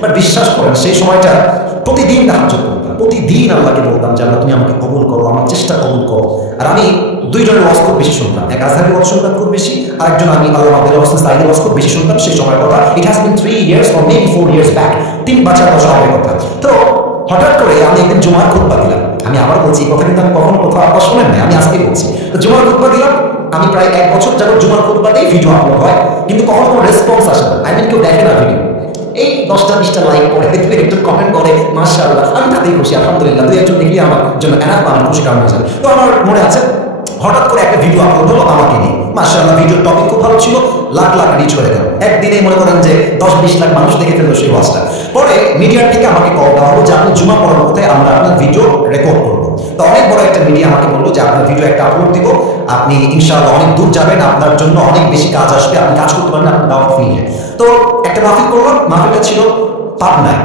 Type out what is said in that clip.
But বিশ্বাস করেন সেই সময়টা প্রতিদিন তাহাজ্জুদ করতাম, প্রতিদিন আল্লাহকে বলতাম যে আল্লাহ তুমি আমাকে কবুল করো, আমার চেষ্টা কবুল করো। আর আমি দুইজনের ওয়াজ খুব বেশি শুনতাম, এক আজহারি ওয়াজ শুনতাম খুব বেশি, আরেকজন আমি আল্লাহ আব্দুল হোসেন সাইদের ওয়াজ খুব বেশি শুনতাম সেই সময়ের কথা। It has been 3 years or maybe 4 years back, 3-4 বছর আগের কথা। তো হঠাৎ করে আমি একদিন জুমার খুতবা দিলাম, আমি আবার বলছি এই কথা কিন্তু আমি কখনো কোথাও আপনার শোনেন নাই, আমি আজকে বলছি। তো জুমার খুতবা দিলাম, আমি প্রায় 1 বছর যাবত জুমার খুতবাতেই ভিডিও আপলোড হয়, কিন্তু কখনো কোনো রেসপন্স আসে না। আই মিন কেউ দেখে না ভিডিও, এই 10টা-20টা লাইক করে, একটু কমেন্ট করে, মাশাআল্লাহ, আমি তাতেই খুশি, আলহামদুলিল্লাহ, 2-1 দেখলে আমার জন্য এনাফ, আমার খুশি কারণ হয়ে যাবে। তো আমার মনে আছে হঠাৎ করে একটা ভিডিও আপলোড হলো আমাকে নিয়ে, মাশাআল্লাহ, ভিডিওর টপিক খুব ভালো ছিল, লাখ লাখ রিচ হয়ে গেল, একদিনে মনে করেন যে 10-20 লাখ মানুষ দেখে ফেললো সেই ওয়াজটা। পরে মিডিয়ার থেকে আমাকে কল দেওয়া হলো যে আপনি জুমা পড়ার মধ্যে আমরা আপনার ভিডিও রেকর্ড করবো। তো অনেক বড় একটা মিডিয়া আমাকে বললো যে আপনার ভিডিও একটা আপলোড দিব, আপনি ইনশাআল্লাহ অনেক দূর যাবেন, আপনার জন্য অনেক বেশি কাজ আসবে, আপনি কাজ করতে পারবেন আপনার দাওয়াত ফিরে। তো একটা মাহফিল করলাম, মাহফিলটা ছিল পাবনায়।